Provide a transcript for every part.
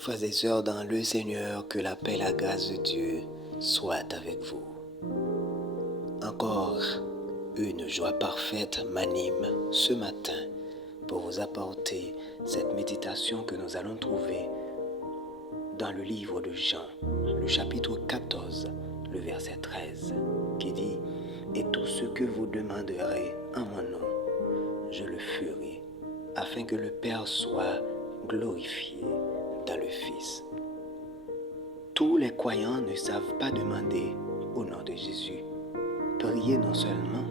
Frères et sœurs dans le Seigneur, que la paix et la grâce de Dieu soient avec vous. Encore une joie parfaite m'anime ce matin pour vous apporter cette méditation que nous allons trouver dans le livre de Jean, le chapitre 14, le verset 13, qui dit « Et tout ce que vous demanderez en mon nom, je le ferai, afin que le Père soit glorifié dans le Fils. » Tous les croyants ne savent pas demander au nom de Jésus. Prier non seulement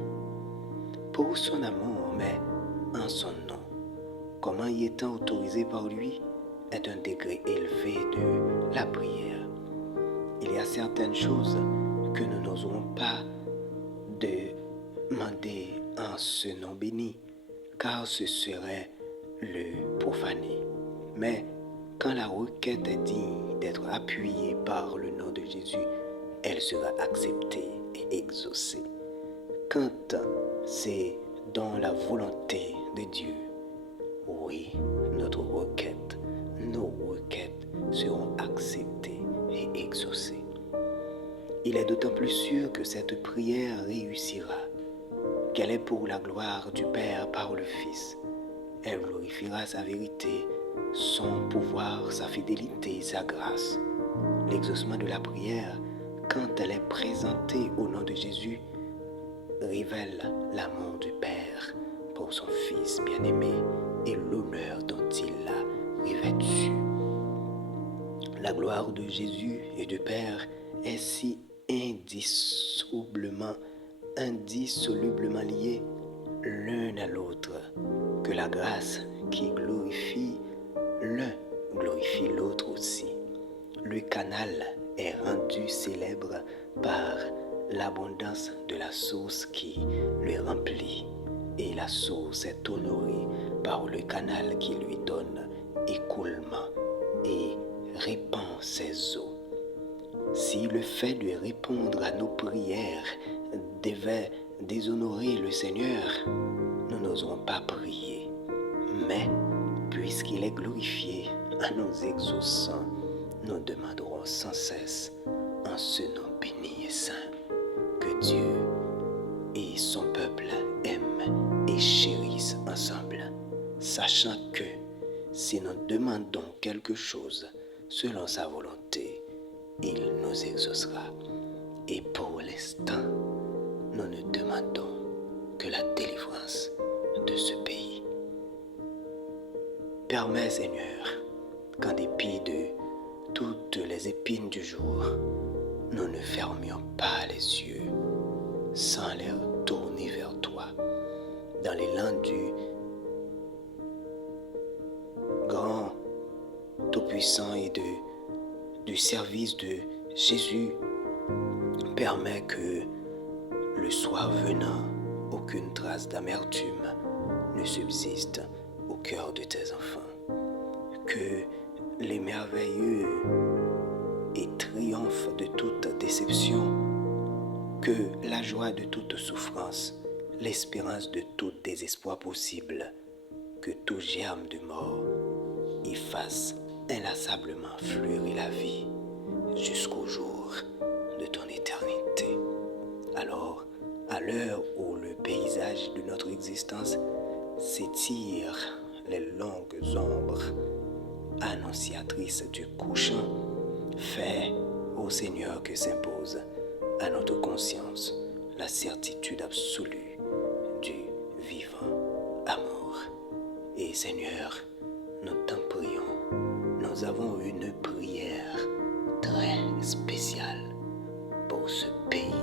pour son amour, mais en son nom. Comment y étant autorisé par lui est un degré élevé de la prière. Il y a certaines choses que nous n'oserons pas demander en ce nom béni, car ce serait le profaner. Mais quand la requête est digne d'être appuyée par le nom de Jésus, elle sera acceptée et exaucée. Quand c'est dans la volonté de Dieu, oui, nos requêtes seront acceptées et exaucées. Il est d'autant plus sûr que cette prière réussira, qu'elle est pour la gloire du Père par le Fils. Elle glorifiera sa vérité, son pouvoir, sa fidélité, sa grâce. L'exaucement de la prière, quand elle est présentée au nom de Jésus, révèle l'amour du Père pour son Fils bien-aimé et l'honneur dont il l'a revêtu. La gloire de Jésus et du Père est si indissolublement liée l'un à l'autre que la grâce qui glorifie l'un glorifie l'autre aussi. Le canal est rendu célèbre par l'abondance de la source qui le remplit, et la source est honorée par le canal qui lui donne écoulement et répand ses eaux. Si le fait de répondre à nos prières devait déshonorer le Seigneur, nous n'oserons pas prier. Mais puisqu'il est glorifié en nous exauçant, nous demanderons sans cesse en ce nom béni et saint que Dieu et son peuple aiment et chérissent ensemble, sachant que si nous demandons quelque chose selon sa volonté, il nous exaucera. Et pour l'instant, nous ne demandons que la délivrance de ce pays. Permets, Seigneur, qu'en dépit de toutes les épines du jour, nous ne fermions pas les yeux sans les tourner vers toi. Dans l'élan du grand, tout-puissant et du service de Jésus, permet que le soir venant, aucune trace d'amertume ne subsiste au cœur de tes enfants. Que les merveilleux et triomphes de toute déception, que la joie de toute souffrance, l'espérance de tout désespoir possible, que tout germe de mort y fasse inlassablement fleurir la vie jusqu'au jour de ton éternité. Alors, à l'heure où le paysage de notre existence s'étire les longues ombres annonciatrices du couchant, fais, ô Seigneur, que s'impose à notre conscience la certitude absolue du vivant amour. Et Seigneur, nous t'en prions, nous avons une prière très spéciale pour ce pays.